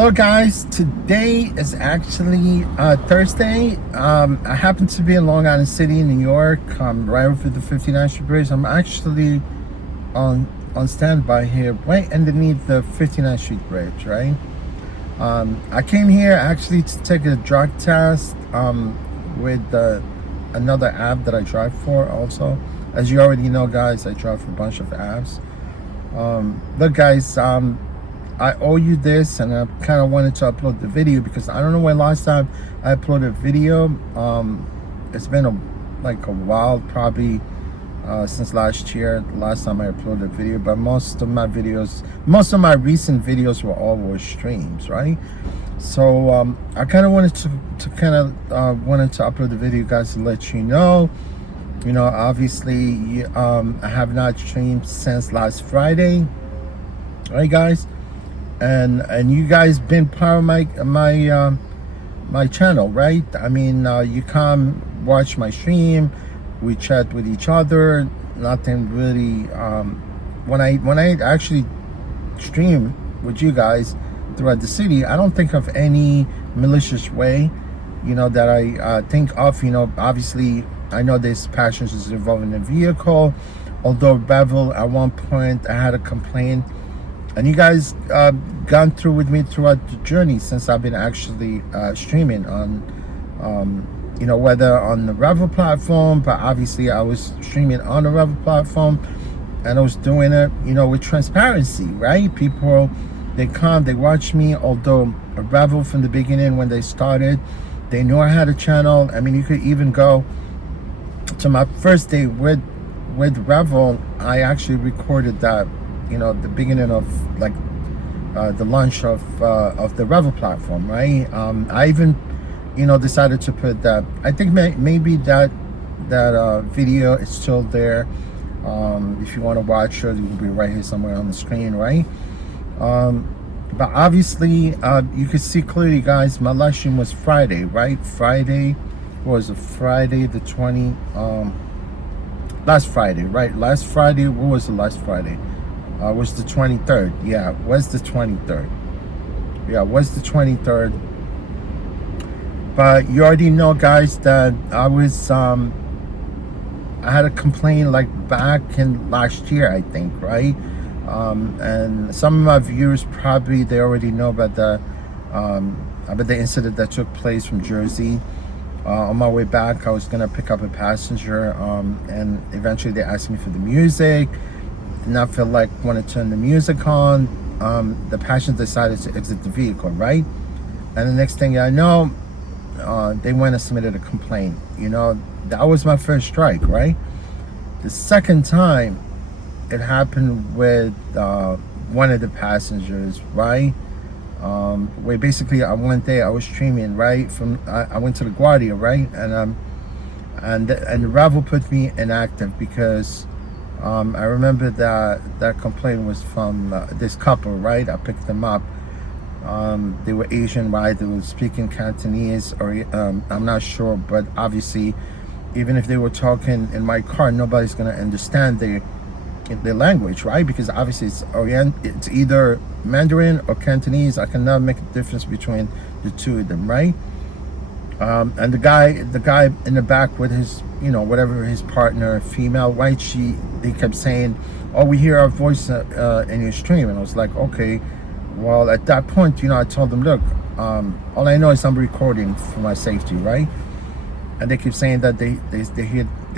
Hello guys, today is actually Thursday. I happen to be in Long Island City, New York, right over the 59th Street Bridge. I'm actually on standby here, right underneath the 59th Street Bridge, right? I came here actually to take a drug test with another app that I drive for also. As you already know guys, I drive for a bunch of apps. Look guys, I owe you this, and I kind of wanted to upload the video because I don't know when last time I uploaded a video. It's been like a while, probably since last year, the last time I uploaded a video. But most of my recent videos were all streams, right? So I kind of wanted to upload the video, guys, to let you know. You know, obviously, I have not streamed since last Friday, right, guys? And you guys been part of my channel, right? I mean, you come watch my stream, we chat with each other. Nothing really. When I actually stream with you guys throughout the city, I don't think of any malicious way, you know, that I think of. You know, obviously I know there's passengers involved in the vehicle. Although Bevel, at one point I had a complaint. And you guys gone through with me throughout the journey since I've been actually streaming on, you know, whether on the Revel platform, but obviously I was streaming on the Revel platform, and I was doing it, you know, with transparency, right? People, they come, they watch me. Although Revel from the beginning, when they started, they knew I had a channel. I mean, you could even go to my first day with Revel. I actually recorded that, you know, the beginning of like the launch of the Revel platform, right? I even, you know, decided to put that. I think maybe that video is still there. If you want to watch it, it will be right here somewhere on the screen, right? But obviously, you can see clearly, guys, my live stream was Friday, right? Friday was a Friday the 20. Last Friday, right? Last Friday. What was the last Friday? Was the 23rd. Yeah, was the 23rd. Yeah, was the 23rd. But you already know, guys, that I was I had a complaint like back in last year, I think, right? And some of my viewers probably, they already know about the incident that took place from Jersey. On my way back, I was gonna pick up a passenger, and eventually they asked me for the music. Did not feel like want to turn the music on. The passenger decided to exit the vehicle, right? And the next thing I know, they went and submitted a complaint. You know, that was my first strike, right? The second time, it happened with one of the passengers, right? Where basically I went there, I was streaming, right? I went to the Guardia, right? And Ravel put me inactive because I remember that complaint was from this couple, right? I picked them up. They were Asian, right? They were speaking Cantonese, or I'm not sure, but obviously, even if they were talking in my car, nobody's gonna understand their language, right? Because obviously it's either Mandarin or Cantonese. I cannot make a difference between the two of them, right? And the guy in the back with his, you know, whatever his partner, female, right? They kept saying, "Oh, we hear our voice in your stream," and I was like, okay. Well, at that point, you know, I told them, look, all I know is I'm recording for my safety, right? And they keep saying that they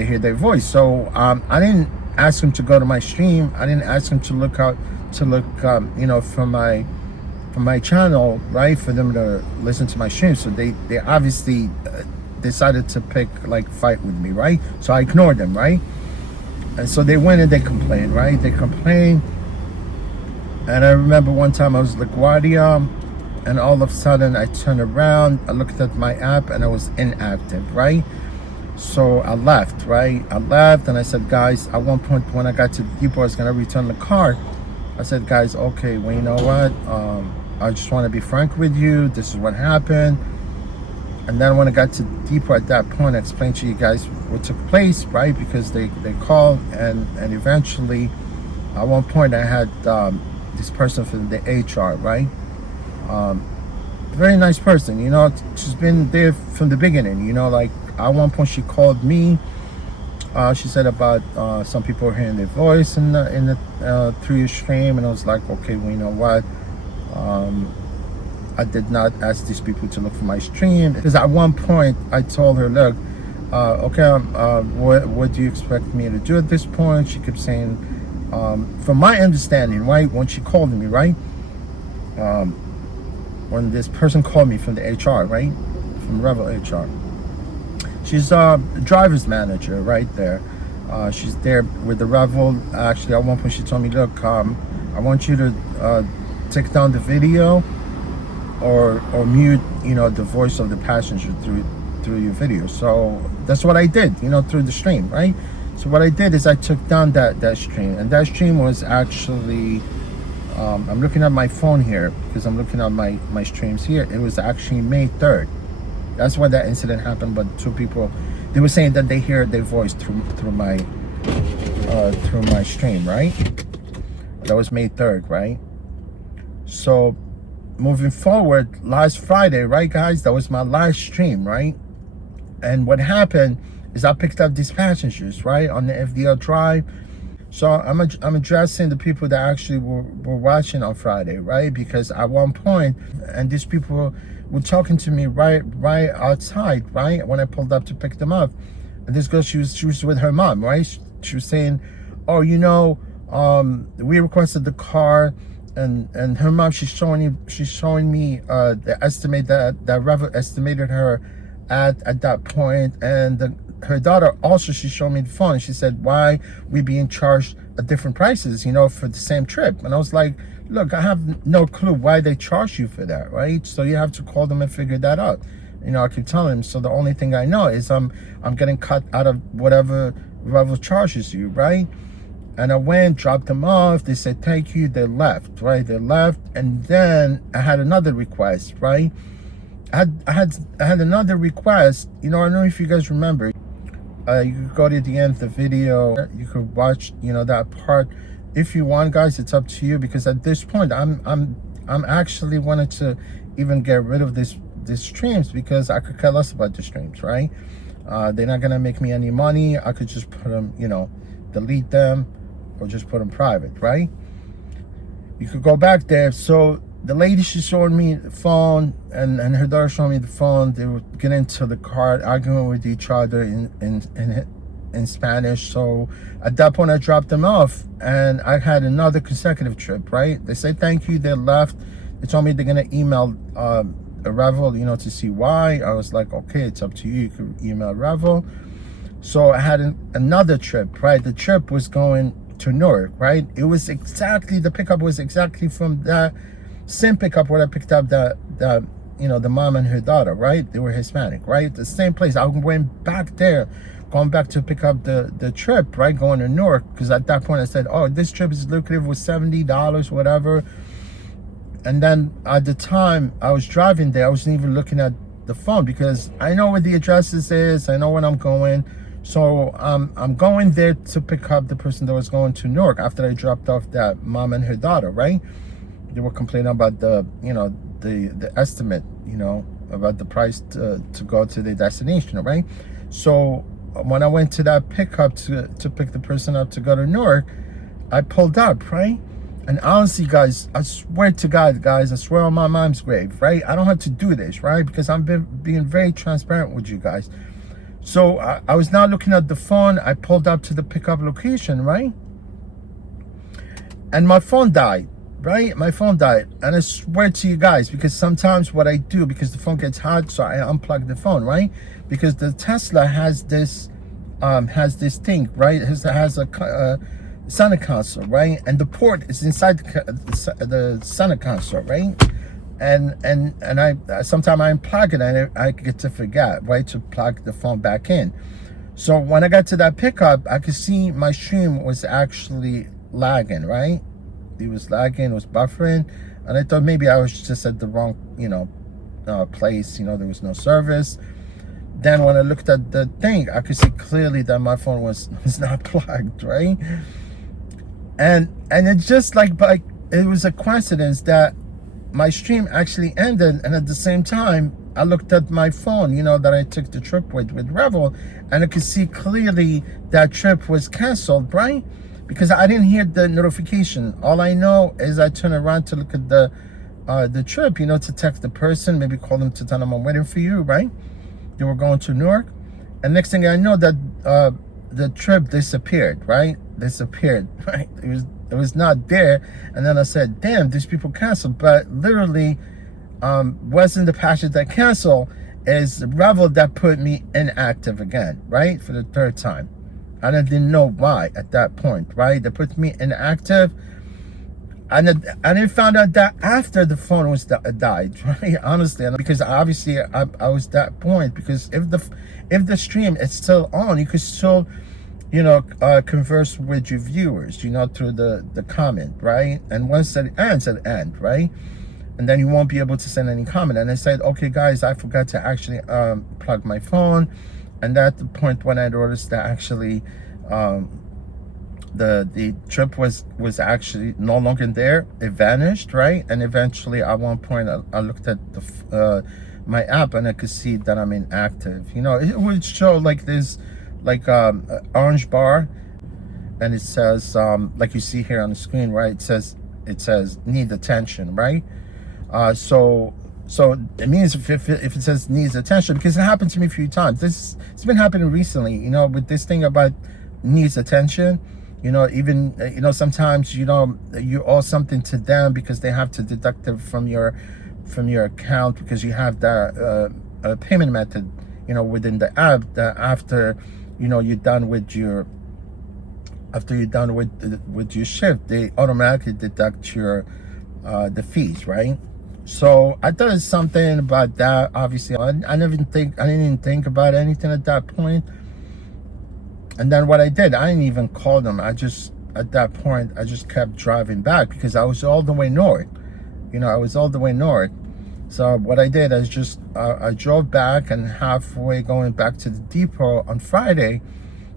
hear their voice. So I didn't ask them to go to my stream. I didn't ask them to look, you know, from my channel, right, for them to listen to my stream. So they obviously decided to fight with me, right? So I ignored them, right? And so they went and they complained, right? They complained. And I remember one time I was at LaGuardia, and all of a sudden I turned around, I looked at my app, and I was inactive, right? So I left, right? I left, and I said, guys, at one point when I got to the depot, I was gonna return the car. I said, guys, okay, well, you know what? I just want to be frank with you. This is what happened. And then when I got to the depot at that point, I explained to you guys what took place, right? Because they called, and eventually, at one point, I had this person from the HR, right? Very nice person, you know. She's been there from the beginning, you know. Like at one point she called me. She said about some people hearing their voice in the through your stream, and I was like, okay, well, you know what? I did not ask these people to look for my stream, because at one point I told her, look, okay, what do you expect me to do at this point? She kept saying, from my understanding, right, when she called me, right, when this person called me from the HR, right, from Revel HR, she's a driver's manager right there. She's there with the Revel. Actually, at one point she told me, look, I want you to take down the video or mute, you know, the voice of the passenger through your video. So that's what I did, you know, through the stream, right? So what I did is I took down that stream, and that stream was actually I'm looking at my phone here because I'm looking at my streams here. It was actually May 3rd. That's when that incident happened. But two people, they were saying that they hear their voice through my stream, right? That was May 3rd, right? So moving forward, last Friday, right, guys, that was my last stream, right? And what happened is I picked up these passengers, right, on the FDL drive. So I'm addressing the people that actually were watching on Friday, right? Because at one point, and these people were talking to me right outside, right, when I pulled up to pick them up. And this girl, she was with her mom, right? She was saying, oh, you know, we requested the car, and her mom, she's showing me the estimate that Revel estimated her at that point. And her daughter also, she showed me the phone. She said, why we being charged at different prices, you know, for the same trip? And I was like, look, I have no clue why they charge you for that, right? So you have to call them and figure that out. You know, I keep telling them. So the only thing I know is I'm getting cut out of whatever Revel charges you, right? And I went, dropped them off. They said, thank you. They left, right? They left. And then I had another request, right? I had another request. You know, I don't know if you guys remember. You could go to the end of the video. You could watch, you know, that part if you want, guys. It's up to you, because at this point, I'm actually wanted to even get rid of these streams, because I could care less about the streams, right? They're not gonna make me any money. I could just put them, you know, delete them, or just put them private, right? You could go back there. So the lady, she showed me the phone, and her daughter showed me the phone. They were getting into the car, arguing with each other in Spanish. So at that point, I dropped them off, and I had another consecutive trip, right? They said thank you. They left. They told me they're gonna email Revel, you know, to see why. I was like, okay, it's up to you. You can email Revel. So I had another trip, right? The trip was going to Newark, right? It was exactly, the pickup was exactly from that same pickup where I picked up the you know, the mom and her daughter, right? They were Hispanic, right? The same place. I went back there, going back to pick up the trip, right? Going to Newark, because at that point I said, oh, this trip is lucrative with $70, whatever. And then at the time I was driving there, I wasn't even looking at the phone, because I know where the addresses is. I know when I'm going. So I'm going there to pick up the person that was going to Newark after I dropped off that mom and her daughter, right? They were complaining about the, you know, the estimate, you know, about the price to go to the destination, right? So when I went to that pickup to pick the person up to go to Newark, I pulled up, right? And honestly, guys, I swear to God, guys, I swear on my mom's grave, right? I don't have to do this, right? Because I'm being very transparent with you guys. So I was now looking at the phone. I pulled up to the pickup location, right? And my phone died, right? My phone died. And I swear to you guys, because sometimes what I do, because the phone gets hot, so I unplug the phone, right? Because the Tesla has this thing, right? It has a center console, right? And the port is inside the center console, right? And I sometimes I unplug it, and I get to forget, right, to plug the phone back in. So when I got to that pickup, I could see my stream was actually lagging, right? It was lagging, it was buffering, and I thought maybe I was just at the wrong, you know, place. You know, there was no service. Then when I looked at the thing, I could see clearly that my phone was not plugged, right? And it's just like it was a coincidence that my stream actually ended, and at the same time I looked at my phone, that I took the trip with Revel, and I could see clearly that trip was canceled, right? Because I didn't hear the notification. All I know is I turned around to look at the trip, to text the person, maybe call them to tell them I'm waiting for you, right? They were going to Newark, and next thing I know, that the trip disappeared, right? Right? It was not there. And then I said, damn, these people canceled. But literally, wasn't the passage that canceled, is Revel that put me inactive again, right? For the third time. And I didn't know why at that point, right? They put me inactive. And I didn't find out that after the phone was died, right? Honestly, because obviously I was that point. Because if the stream is still on, you could still, converse with your viewers, through the comment, right? And once it ends, right? And then you won't be able to send any comment. And I said, okay, guys, I forgot to actually plug my phone. And at the point when I noticed that actually the trip was actually no longer there, it vanished, right? And eventually at one point I looked at my app, and I could see that I'm inactive. It would show like this, like orange bar, and it says like you see here on the screen, right? It says need attention, right? So it means if it says needs attention, because it happened to me a few times. It's been happening recently, with this thing about needs attention. Even sometimes you owe something to them because they have to deduct it from your account, because you have the payment method within the app, that after you're done with your shift, they automatically deduct your the fees, right? So I thought it's something about that. Obviously, I didn't even think about anything at that point. And then what I did, I didn't even call them. At that point, I just kept driving back, because I was all the way north. I was all the way north. So what I did is I drove back, and halfway going back to the depot on Friday,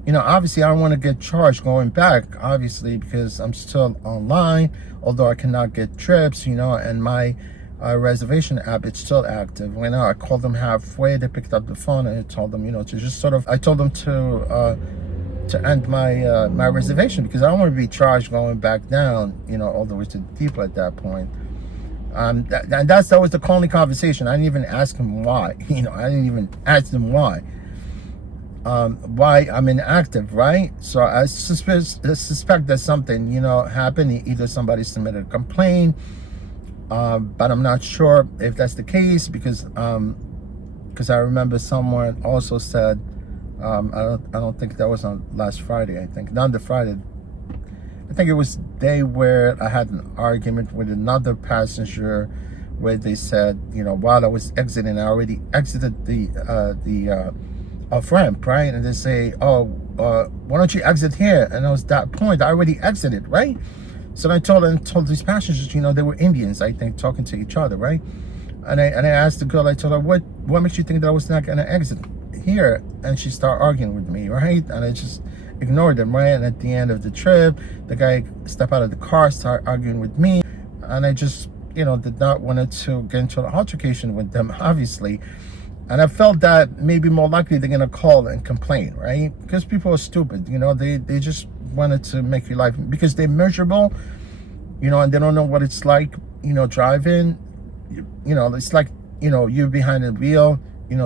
obviously I don't want to get charged going back, obviously, because I'm still online, although I cannot get trips, and my reservation app, it's still active. When I called them halfway, they picked up the phone, and I told them, to just I told them to end my my reservation, because I don't want to be charged going back down, all the way to the depot at that point. That was the only conversation. I didn't even ask him why. I didn't even ask them why I'm inactive, right? So I suspect that something, happened. Either somebody submitted a complaint, but I'm not sure if that's the case, because I remember someone also said, I don't think that was on last Friday. I think not the Friday. I think it was the day where I had an argument with another passenger, where they said, while I was exiting, I already exited the ramp, right? And they say, oh, why don't you exit here? And it was that point, I already exited, right? So I told these passengers, they were Indians, I think, talking to each other, right? And I asked the girl, I told her, what makes you think that I was not going to exit here? And she started arguing with me, right? And I just ignored them, right? And at the end of the trip, the guy stepped out of the car, started arguing with me, and I just, did not want to get into an altercation with them, obviously. And I felt that maybe more likely they're gonna call and complain, right? Because people are stupid, they just wanted to make your life, because they're miserable, and they don't know what it's like, driving. It's like, you're behind the wheel,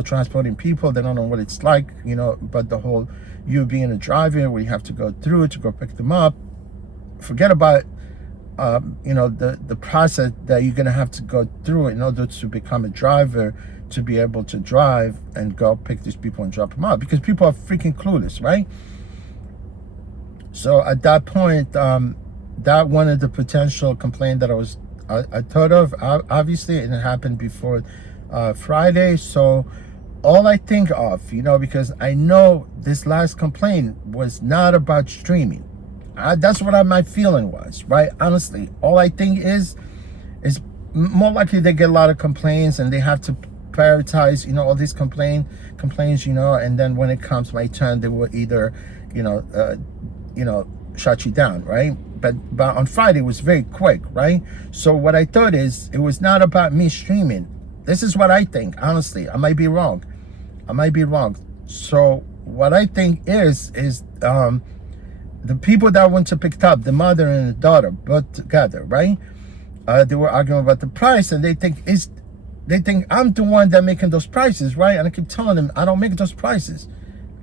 transporting people. They don't know what it's like, but the whole you being a driver, where you have to go through to go pick them up. Forget about the process that you're gonna have to go through in order to become a driver, to be able to drive and go pick these people and drop them out, because people are freaking clueless, right? So at that point, that one of the potential complaint that I thought of, obviously it happened before Friday. So all I think of, because I know this last complaint was not about streaming. That's what my feeling was, right? Honestly, all I think is more likely they get a lot of complaints, and they have to prioritize, all these complaints, and then when it comes my turn, they will either, shut you down, right? but on Friday it was very quick, right? So what I thought is, it was not about me streaming. This is what I think, honestly. I might be wrong. So what I think is the people that went to pick it up, the mother and the daughter, both together, right? They were arguing about the price, and they think I'm the one that making those prices, right? And I keep telling them I don't make those prices.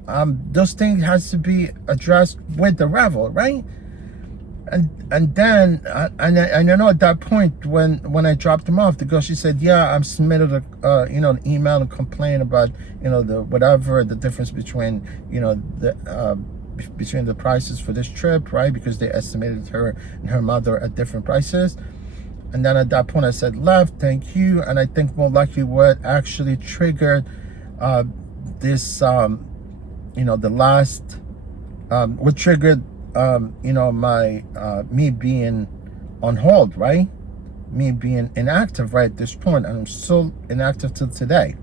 Those things has to be addressed with the Revel, right? And then and you know, at that point when I dropped them off, the girl, she said, yeah, I'm submitted an email and complain about the whatever the difference between between the prices for this trip, right? Because they estimated her and her mother at different prices. And then at that point I said, left, thank you. And I think more likely what actually triggered this the last what triggered my me being on hold, right? Me being inactive right at this point, and I'm still inactive till today.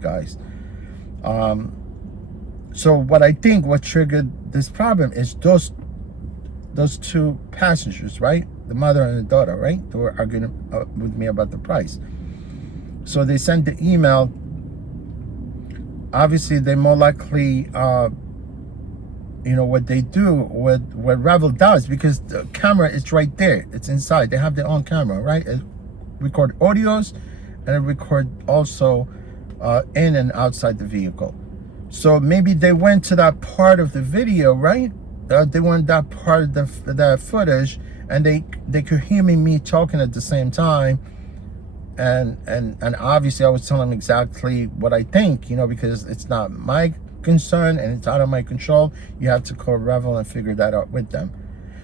Guys. So what triggered this problem is those two passengers, right? The mother and the daughter, right? They were arguing with me about the price. So they sent the email. Obviously, they more likely what they do, what Revel does, because the camera is right there, it's inside, they have their own camera, right? It record audios and it record also in and outside the vehicle. So maybe they went to that part of the video, right? They went that part of the footage, and they could hear me talking at the same time, and obviously I was telling them exactly what I think, because it's not my concern and it's out of my control. You have to call Revel and figure that out with them.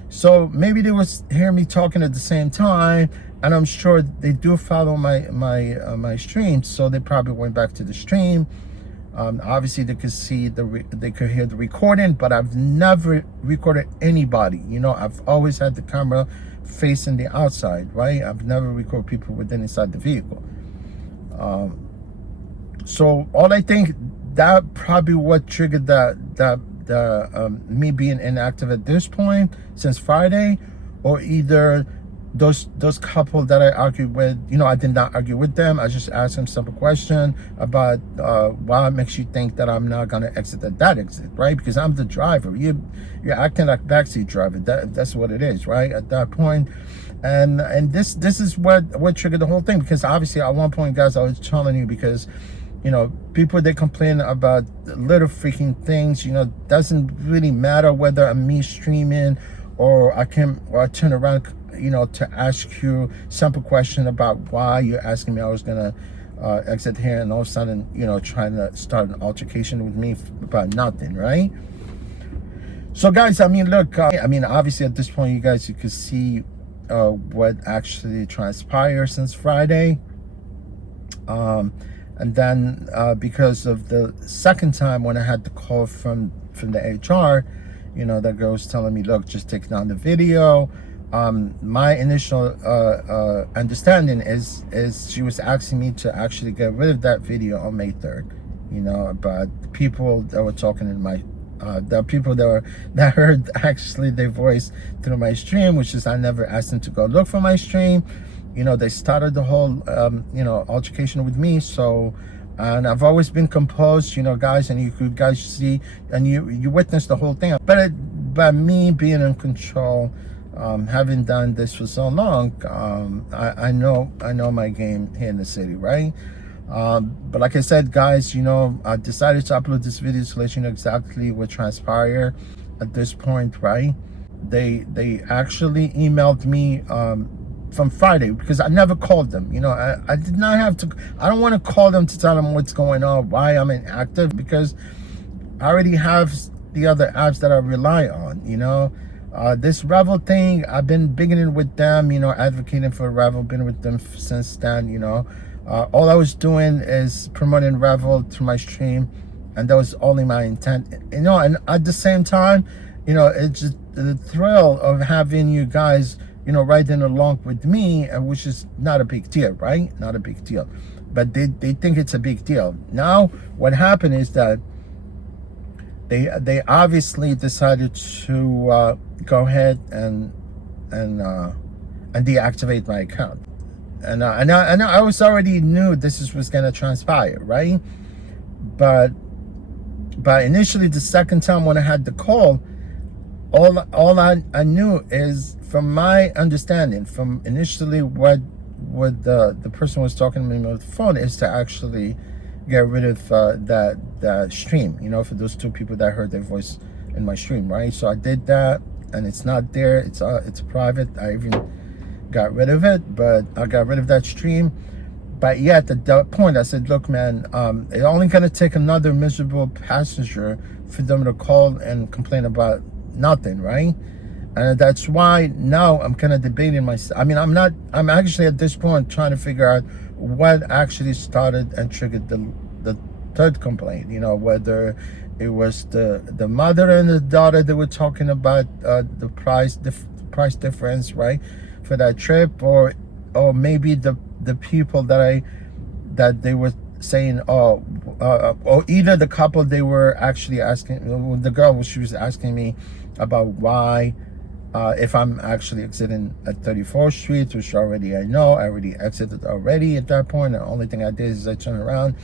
So maybe they was hearing me talking at the same time, and I'm sure they do follow my stream, so they probably went back to the stream. Obviously they could see they could hear the recording, but I've never recorded anybody. I've always had the camera facing the outside, right? I've never recorded people within inside the vehicle. So all I think that probably what triggered the me being inactive at this point since Friday, or either those couple that I argued with, I did not argue with them. I just asked them simple question about why it makes you think that I'm not gonna exit at that exit, right? Because I'm the driver. You're acting like backseat driver. That's what it is, right? At that point. And this is what triggered the whole thing, because obviously at one point, guys, I was telling you, because people, they complain about little freaking things. Doesn't really matter whether I'm me streaming or I turn around, to ask you simple question about why you're asking me I was gonna exit here, and all of a sudden, trying to start an altercation with me about nothing, right? So guys, look, obviously at this point, you can see what actually transpired since Friday. And then because of the second time when I had the call from the HR, that girl was telling me, look, just take down the video. My initial understanding is she was asking me to actually get rid of that video on May 3rd. About the people that were talking in my the people that heard actually their voice through my stream, which is I never asked them to go look for my stream. They started the whole altercation with me. So, and I've always been composed, guys, and you could guys see, and you witnessed the whole thing. But by me being in control, having done this for so long, I know my game here in the city, right? But like I said, guys, I decided to upload this video to let you know exactly what transpired at this point, right? They actually emailed me from Friday, because I never called them. I did not have to. I don't want to call them to tell them what's going on, why I'm inactive, because I already have the other apps that I rely on. This Revel thing, I've been beginning with them, advocating for Revel, been with them since then. All I was doing is promoting Revel through my stream, and that was only my intent. And at the same time, it's just the thrill of having you guys riding along with me, which is not a big deal, right? Not a big deal. But they think it's a big deal. Now, what happened is that they obviously decided to go ahead and deactivate my account. And I was already knew was gonna transpire, right? But initially, the second time when I had the call, all I knew is, from my understanding, from initially what the person was talking to me on the phone, is to actually get rid of that stream. For those two people that heard their voice in my stream, right? So I did that, and it's not there. It's private. I even got rid of it, but I got rid of that stream. But yet, at that point, I said, look, man, it's only going to take another miserable passenger for them to call and complain about nothing, right? And that's why now I'm kind of debating myself. I mean, I'm actually at this point trying to figure out what actually started and triggered the third complaint. Whether it was the mother and the daughter that were talking about the price difference, right, for that trip, or maybe the people that they were saying, or either the couple, they were actually asking, the girl, she was asking me about why, if I'm actually exiting at 34th Street, which I already exited already at that point. The only thing I did is I turned around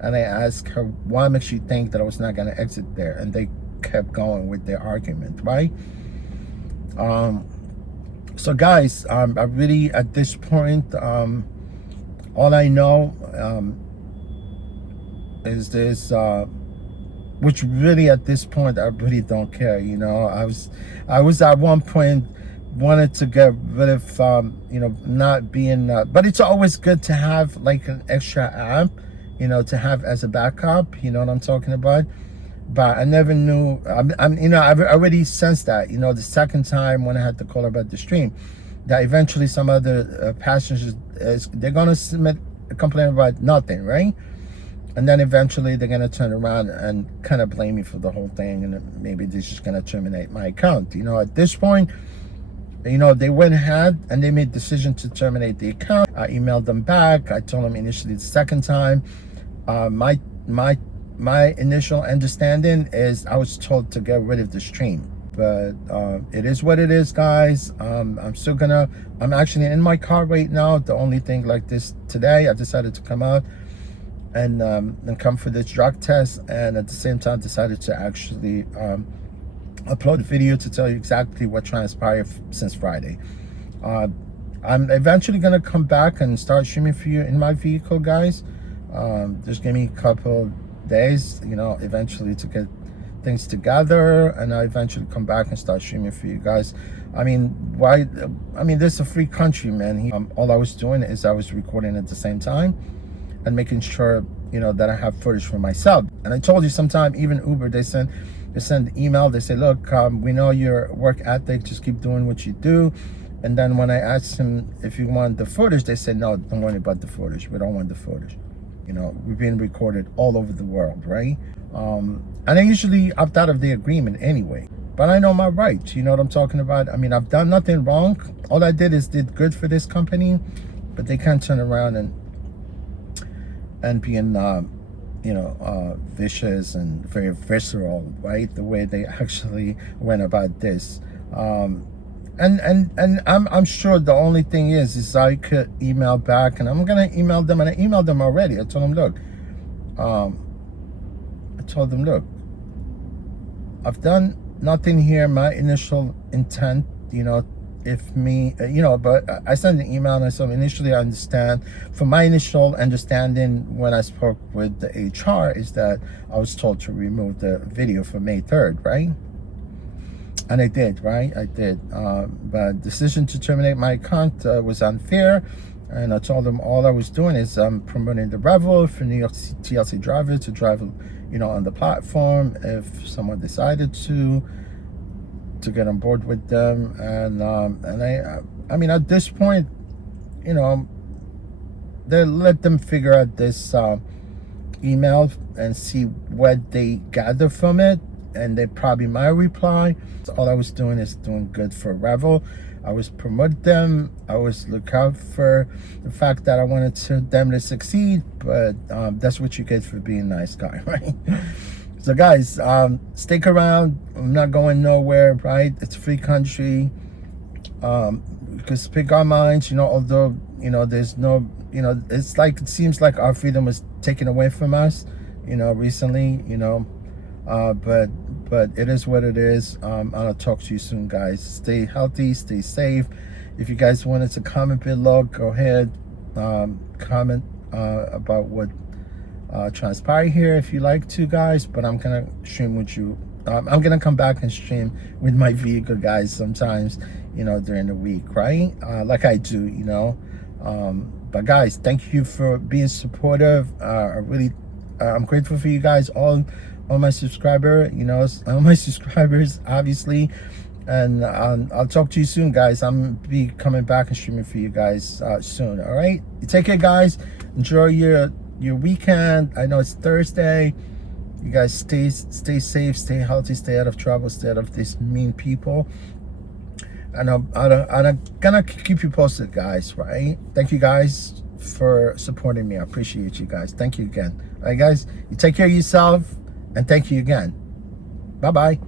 and I asked her, why makes you think that I was not going to exit there? And they kept going with their argument, right? So guys, I really, at this point, all I know is this, which really at this point I really don't care. I was at one point wanted to get rid of not being, but it's always good to have like an extra app, to have as a backup. You know what I'm talking about? But I never knew. I've already sensed that. The second time when I had to call about the stream, that eventually some other passengers they're gonna submit a complaint about nothing, right? And then eventually they're gonna turn around and kind of blame me for the whole thing, and maybe they're just gonna terminate my account. At this point, they went ahead and they made the decision to terminate the account. I emailed them back. I told them initially the second time, my initial understanding is I was told to get rid of the stream. But it is what it is, guys. I'm actually in my car right now. The only thing like this today, I decided to come out and come for this drug test, and at the same time decided to actually upload a video to tell you exactly what transpired since Friday. I'm eventually gonna come back and start streaming for you in my vehicle, guys. Just give me a couple days, eventually to get things together, and I eventually come back and start streaming for you guys. This is a free country, man. All I was doing is I was recording at the same time and making sure that I have footage for myself. And I told you, sometime even Uber, they send email, they say, look, we know your work ethic, just keep doing what you do. And then when I asked him if you want the footage, they said, no, don't worry about the footage, we don't want the footage. We're being recorded all over the world, right? And I usually opt out of the agreement anyway, but I know my rights. You know what I'm talking about? I've done nothing wrong. All I did good for this company, but they can't turn around and being, vicious and very visceral, right? The way they actually went about this. And I'm sure the only thing is I could email back, and I'm gonna email them, and I emailed them already. I told them, look, I've done nothing here. My initial intent, but I sent an email and I said, initially I understand, from my initial understanding when I spoke with the HR, is that I was told to remove the video for May 3rd, right? And I did, right? I did. But decision to terminate my account was unfair. And I told them all I was doing is promoting the Revel for New York TLC drivers to drive, on the platform if someone decided to get on board with them. And I at this point, they let them figure out this email and see what they gather from it. And they probably might reply. So all I was doing is doing good for Revel. I was promote them. I was look out for the fact that I wanted them to succeed. But that's what you get for being a nice guy, right? So guys, stick around. I'm not going nowhere, right? It's a free country. We can speak our minds, although, there's no, it's like, it seems like our freedom was taken away from us, recently, but it is what it is. I'll talk to you soon, guys. Stay healthy, stay safe. If you guys wanted to comment below, go ahead, comment about what transpired here if you like to, guys. But I'm gonna stream with you. I'm gonna come back and stream with my vehicle, guys, sometimes, during the week, right? Like I do, but guys, thank you for being supportive. I'm grateful for you guys, all my subscribers, obviously. And I'll talk to you soon, guys. I'm gonna be coming back and streaming for you guys soon. All right, you take care, guys. Enjoy your weekend. I know it's Thursday. You guys stay safe, stay healthy, stay out of trouble, stay out of these mean people. And I'm gonna keep you posted, guys, right? Thank you guys for supporting me. I appreciate you guys. Thank you again. All right, guys, you take care of yourself, and thank you again. Bye-bye.